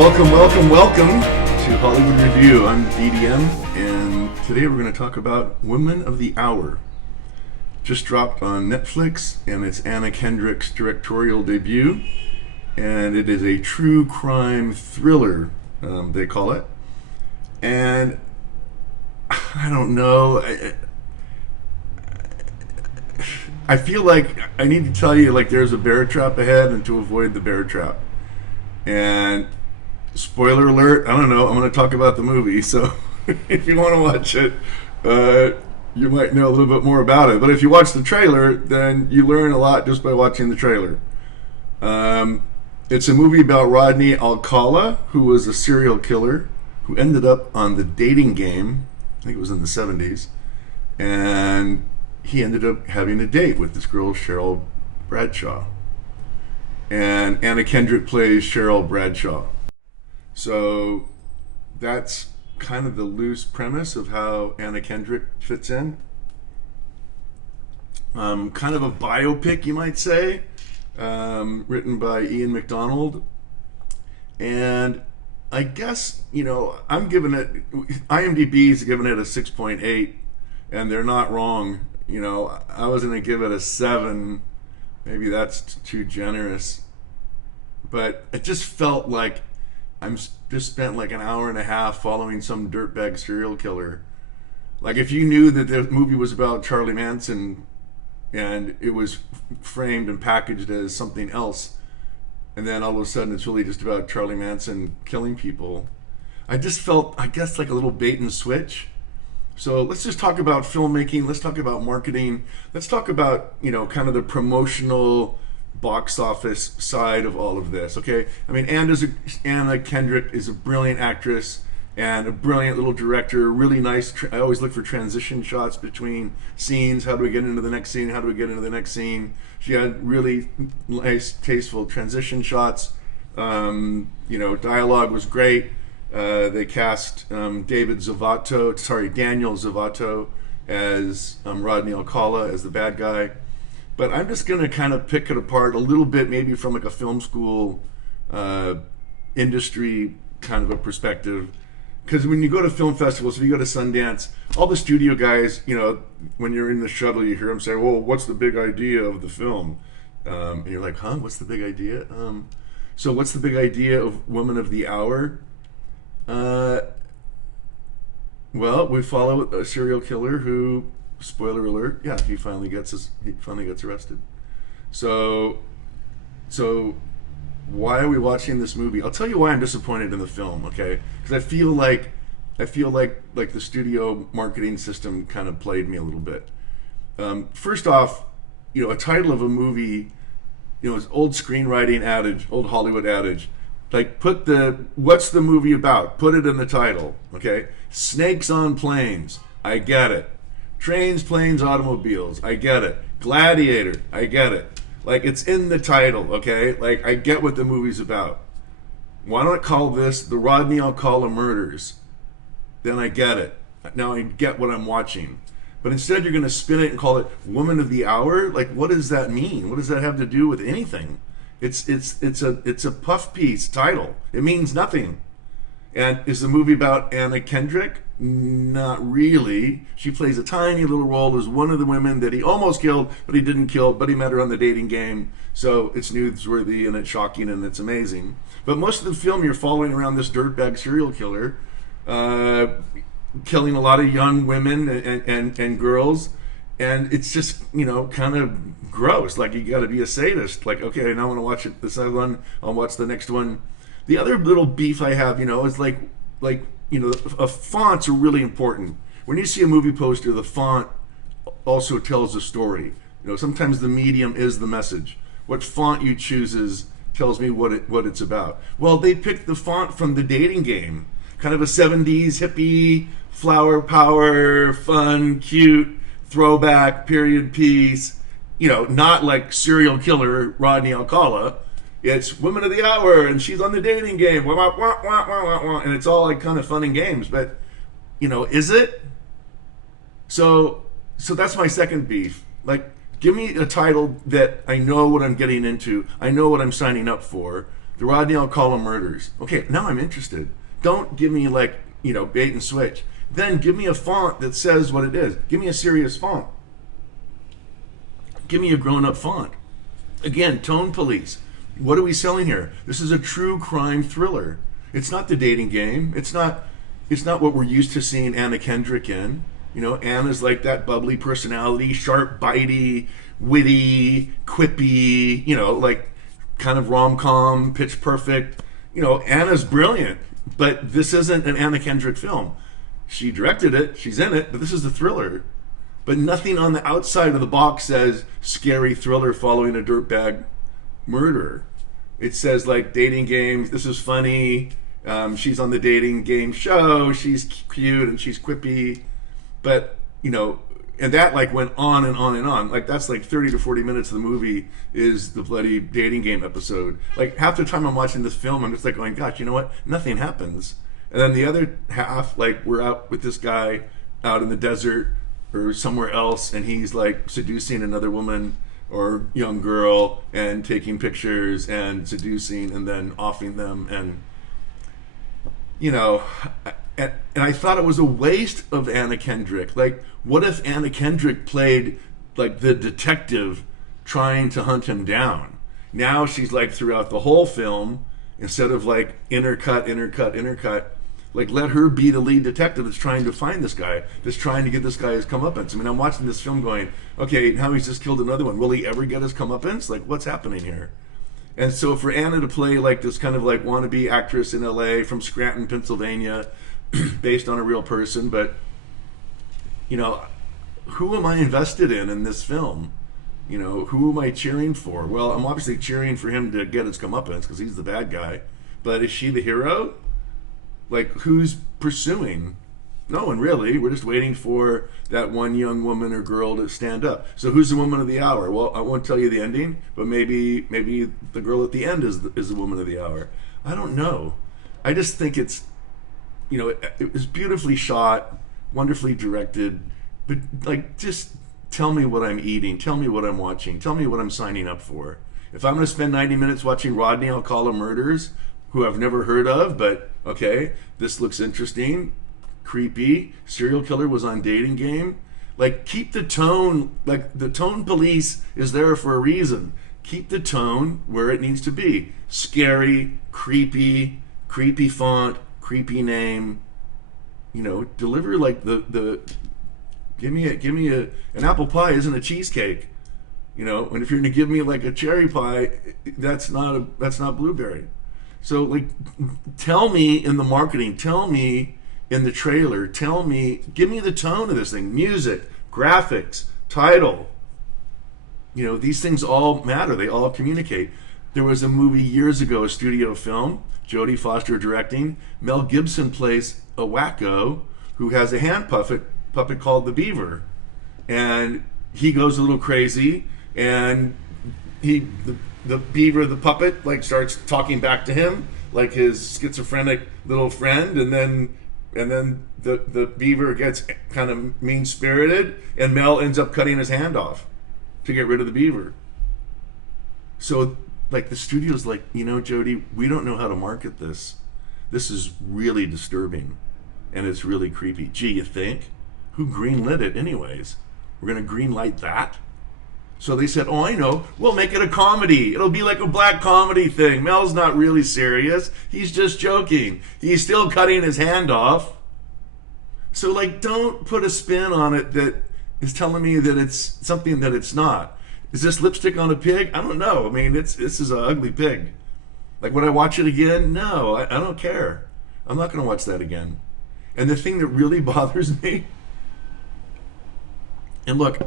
Welcome to Hollywood Review. I'm DDM, and today we're going to talk about Women of the Hour. Just dropped on Netflix, and it's Anna Kendrick's directorial debut, and it is a true crime thriller, they call it. And I don't know. I feel like I need to tell you, like, there's a bear trap ahead, and to avoid the bear trap. And spoiler alert, I don't know, I'm going to talk about the movie, so if you want to watch it, you might know a little bit more about it. But if you watch the trailer, then you learn a lot just by watching the trailer. It's a movie about Rodney Alcala, who was a serial killer who ended up on the dating game. I think it was in the 70s. And he ended up having a date with this girl, Cheryl Bradshaw. And Anna Kendrick plays Cheryl Bradshaw. So that's kind of the loose premise of how Anna Kendrick fits in. Kind of a biopic, you might say, written by Ian McDonald. And I guess, I'm giving it, IMDb's giving it a 6.8, and they're not wrong. I was going to give it a 7. Maybe that's too generous. But it just felt like I'm just spent like an hour and a half following some dirtbag serial killer. Like, if you knew that the movie was about Charlie Manson and it was framed and packaged as something else, and then all of a sudden it's really just about Charlie Manson killing people, I just felt, I guess, like a little bait and switch. So let's just talk about filmmaking. Let's talk about marketing. Let's talk about, kind of the promotional box office side of all of this, okay? I mean, Anna Kendrick is a brilliant actress and a brilliant little director. Really nice. I always look for transition shots between scenes. How do we get into the next scene? How do we get into the next scene? She had really nice, tasteful transition shots. Dialogue was great. They cast Daniel Zavato as Rodney Alcala as the bad guy. But I'm just going to kind of pick it apart a little bit, maybe from like a film school industry kind of a perspective. Because when you go to film festivals, if you go to Sundance, all the studio guys, when you're in the shuttle, you hear them say, well, what's the big idea of the film? And you're like, huh, what's the big idea? So what's the big idea of Women of the Hour? Well, we follow a serial killer who, spoiler alert, yeah, he finally gets arrested. So why are we watching this movie? I'll tell you why I'm disappointed in the film, okay? Because I feel like the studio marketing system kind of played me a little bit. First off, a title of a movie, is old screenwriting adage, old Hollywood adage. Like, what's the movie about? Put it in the title, okay? Snakes on planes, I get it. Trains, planes, automobiles, I get it. Gladiator, I get it. Like, it's in the title, okay? Like, I get what the movie's about. Why don't I call this The Rodney Alcala Murders? Then I get it. Now I get what I'm watching. But instead you're going to spin it and call it Woman of the Hour? Like, what does that mean? What does that have to do with anything? It's a puff piece title. It means nothing. And is the movie about Anna Kendrick? Not really. She plays a tiny little role as one of the women that he almost killed, but he didn't kill, but he met her on the dating game. So it's newsworthy and it's shocking and it's amazing. But most of the film, you're following around this dirtbag serial killer, killing a lot of young women and girls. And it's just, kind of gross. Like, you got to be a sadist. Like, okay, now I want to watch this other one. I'll watch the next one. The other little beef I have, is fonts are really important. When you see a movie poster, the font also tells a story. Sometimes the medium is the message. What font you chooses tells me what it's about. Well, they picked the font from the dating game. Kind of a 70s hippie, flower power, fun, cute, throwback, period piece. Not like serial killer Rodney Alcala. It's Women of the Hour, and she's on the dating game, wah, wah, wah, wah, wah, wah, and it's all like kind of fun and games. But, is it? So that's my second beef. Like, give me a title that I know what I'm getting into, I know what I'm signing up for, The Rodney Alcala murders. Okay, now I'm interested. Don't give me like, bait and switch. Then give me a font that says what it is. Give me a serious font. Give me a grown-up font. Again, tone police. What are we selling here? This is a true crime thriller. It's not the dating game. It's not what we're used to seeing Anna Kendrick in. Anna's like that bubbly personality, sharp, bitey, witty, quippy, like kind of rom-com, pitch perfect. Anna's brilliant, but this isn't an Anna Kendrick film. She directed it, she's in it, but this is a thriller. But nothing on the outside of the box says scary thriller following a dirtbag murder. It says like dating games, this is funny, she's on the dating game show, she's cute and she's quippy. But, and that like went on and on and on. Like that's like 30 to 40 minutes of the movie is the bloody dating game episode. Like half the time I'm watching this film, I'm just like going, gosh, you know what? Nothing happens. And then the other half, like we're out with this guy out in the desert or somewhere else, and he's like seducing another woman or young girl and taking pictures and seducing and then offing them. And, and I thought it was a waste of Anna Kendrick. Like, what if Anna Kendrick played like the detective trying to hunt him down? Now she's like throughout the whole film, instead of like intercut, like let her be the lead detective that's trying to find this guy, that's trying to get this guy his comeuppance. I mean, I'm watching this film going, okay, now he's just killed another one. Will he ever get his comeuppance? Like, what's happening here? And so for Anna to play like this kind of like wannabe actress in LA from Scranton, Pennsylvania, based on a real person, but who am I invested in this film? Who am I cheering for? Well, I'm obviously cheering for him to get his comeuppance because he's the bad guy. But is she the hero? Like, who's pursuing? No one really. We're just waiting for that one young woman or girl to stand up. So who's the woman of the hour? Well, I won't tell you the ending, but maybe the girl at the end is the woman of the hour. I don't know. I just think it's, it was beautifully shot, wonderfully directed, but like, just tell me what I'm eating, tell me what I'm watching, tell me what I'm signing up for. If I'm going to spend 90 minutes watching Rodney Alcala murders, who I've never heard of, but okay, this looks interesting, creepy, serial killer was on dating game, like keep the tone, like the tone police is there for a reason. Keep the tone where it needs to be. Scary, creepy font, creepy name, deliver like the give me an apple pie isn't a cheesecake, and if you're gonna give me like a cherry pie, that's not blueberry. So like, tell me in the marketing, tell me in the trailer, give me the tone of this thing, music, graphics, title. These things all matter, they all communicate. There was a movie years ago, a studio film, Jodie Foster directing. Mel Gibson plays a wacko who has a hand puppet called the Beaver, and he goes a little crazy, and the Beaver, the puppet, like starts talking back to him like his schizophrenic little friend, and then the Beaver gets kind of mean spirited, and Mel ends up cutting his hand off to get rid of the Beaver. So like the studio's like, Jodie, we don't know how to market this. This is really disturbing, and it's really creepy. Gee, you think? Who greenlit it anyways? We're gonna greenlight that? So they said, oh, I know, we'll make it a comedy. It'll be like a black comedy thing. Mel's not really serious. He's just joking. He's still cutting his hand off. So like, don't put a spin on it that is telling me that it's something that it's not. Is this lipstick on a pig? I don't know. I mean, this is an ugly pig. Like, would I watch it again? No, I don't care. I'm not going to watch that again. And the thing that really bothers me, and look,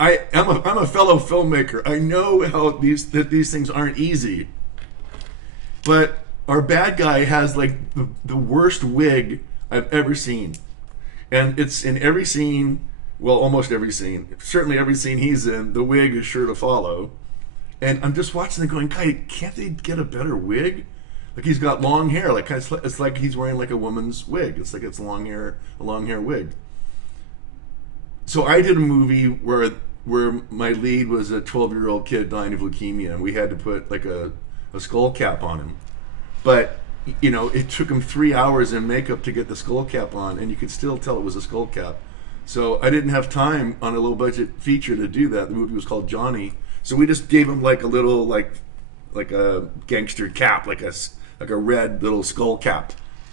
I'm a fellow filmmaker. I know how these things aren't easy. But our bad guy has like the worst wig I've ever seen. And it's in every scene, well, almost every scene, certainly every scene he's in, the wig is sure to follow. And I'm just watching them going, guy, can't they get a better wig? Like, he's got long hair. Like, it's like he's wearing like a woman's wig. It's like it's a long hair wig. So I did a movie where my lead was a 12-year-old kid dying of leukemia, and we had to put like a a skull cap on him. But it took him 3 hours in makeup to get the skull cap on, and you could still tell it was a skull cap. So I didn't have time on a low budget feature to do that. The movie was called Johnny, so we just gave him like a little like a gangster cap, like a red little skull cap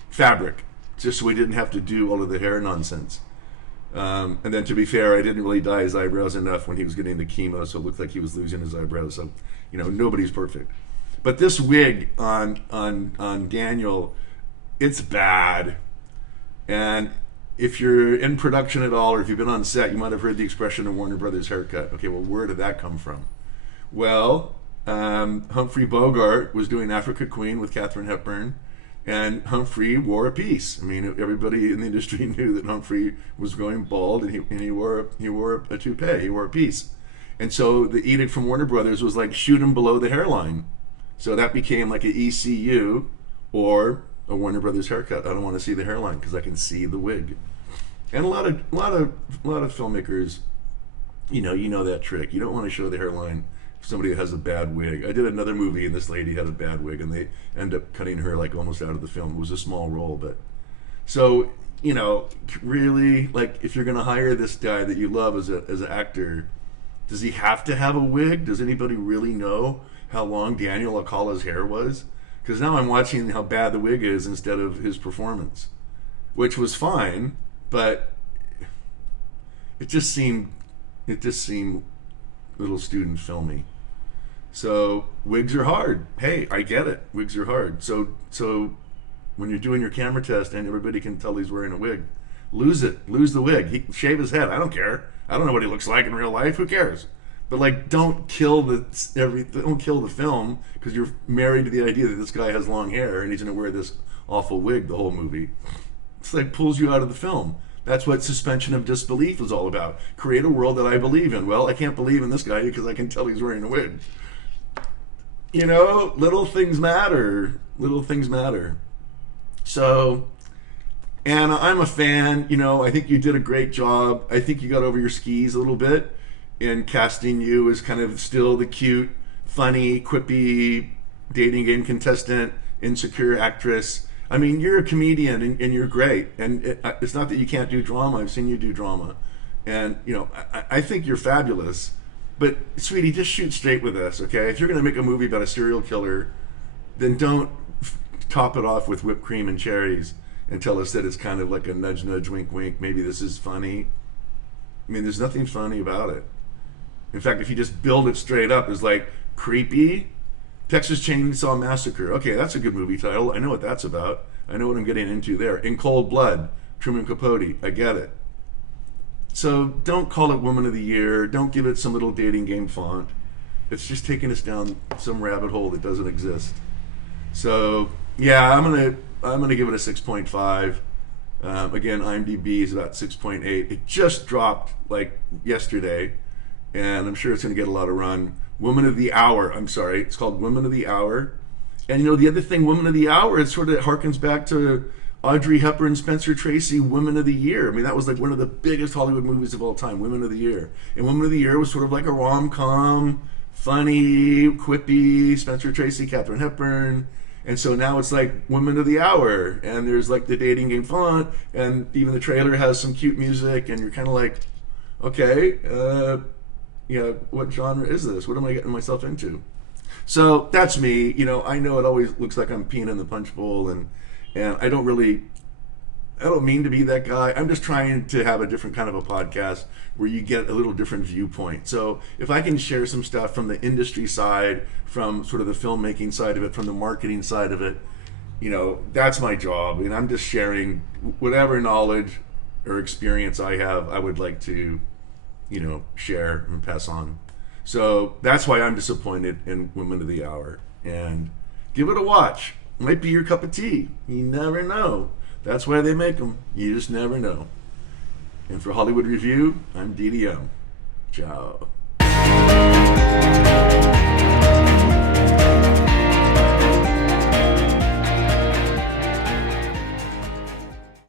fabric, just so we didn't have to do all of the hair nonsense. And then, to be fair, I didn't really dye his eyebrows enough when he was getting the chemo, so it looked like he was losing his eyebrows. So, nobody's perfect. But this wig on Daniel, it's bad. And if you're in production at all, or if you've been on set, you might have heard the expression of Warner Brothers haircut. Okay, well, where did that come from? Well, Humphrey Bogart was doing Africa Queen with Katharine Hepburn, and Humphrey wore a piece. I mean, everybody in the industry knew that Humphrey was going bald, and he wore a toupee. He wore a piece, and so the edict from Warner Brothers was like, shoot him below the hairline. So that became like an ECU or a Warner Brothers haircut. I don't want to see the hairline because I can see the wig. And a lot of filmmakers, you know that trick. You don't want to show the hairline if somebody has a bad wig. I did another movie and this lady had a bad wig, and they end up cutting her like almost out of the film. It was a small role, but so really, like, if you're gonna hire this guy that you love as an actor, does he have to have a wig? Does anybody really know how long Daniel Alcala's hair was? Because now I'm watching how bad the wig is instead of his performance, which was fine, but it just seemed little student filmy. So wigs are hard. Hey, I get it. Wigs are hard. So when you're doing your camera test and everybody can tell he's wearing a wig, lose the wig. Shave his head. I don't care. I don't know what he looks like in real life. Who cares? But like, don't kill the film because you're married to the idea that this guy has long hair and he's going to wear this awful wig the whole movie. It's like pulls you out of the film. That's what suspension of disbelief is all about. Create a world that I believe in. Well, I can't believe in this guy because I can tell he's wearing a wig. Little things matter. Little things matter. So, Anna, I'm a fan. I think you did a great job. I think you got over your skis a little bit in casting you as kind of still the cute, funny, quippy dating game contestant, insecure actress. I mean, you're a comedian and you're great. And it's not that you can't do drama. I've seen you do drama. And, I think you're fabulous. But, sweetie, just shoot straight with us, okay? If you're going to make a movie about a serial killer, then don't top it off with whipped cream and cherries and tell us that it's kind of like a nudge, nudge, wink, wink. Maybe this is funny. I mean, there's nothing funny about it. In fact, if you just build it straight up as like creepy, Texas Chainsaw Massacre. Okay, that's a good movie title. I know what that's about. I know what I'm getting into there. In Cold Blood, Truman Capote. I get it. So don't call it Woman of the Year. Don't give it some little dating game font. It's just taking us down some rabbit hole that doesn't exist. So yeah, I'm gonna give it a 6.5. Again, IMDb is about 6.8. It just dropped like yesterday, and I'm sure it's going to get a lot of run. Woman of the Hour. I'm sorry, it's called Woman of the Hour. And the other thing, Woman of the Hour, it sort of harkens back to Audrey Hepburn, Spencer Tracy, Women of the Year. I mean, that was like one of the biggest Hollywood movies of all time, Women of the Year. And Women of the Year was sort of like a rom-com, funny, quippy, Spencer Tracy, Katharine Hepburn. And so now it's like Women of the Hour, and there's like the dating game font, and even the trailer has some cute music, and you're kind of like, okay, what genre is this? What am I getting myself into? So that's me. I know it always looks like I'm peeing in the punch bowl, and I don't mean to be that guy. I'm just trying to have a different kind of a podcast where you get a little different viewpoint. So if I can share some stuff from the industry side, from sort of the filmmaking side of it, from the marketing side of it, that's my job. And I'm just sharing whatever knowledge or experience I have, I would like to, share and pass on. So that's why I'm disappointed in Women of the Hour. And give it a watch. Might be your cup of tea. You never know. That's why they make them. You just never know. And for Hollywood Review, I'm DDM. Ciao.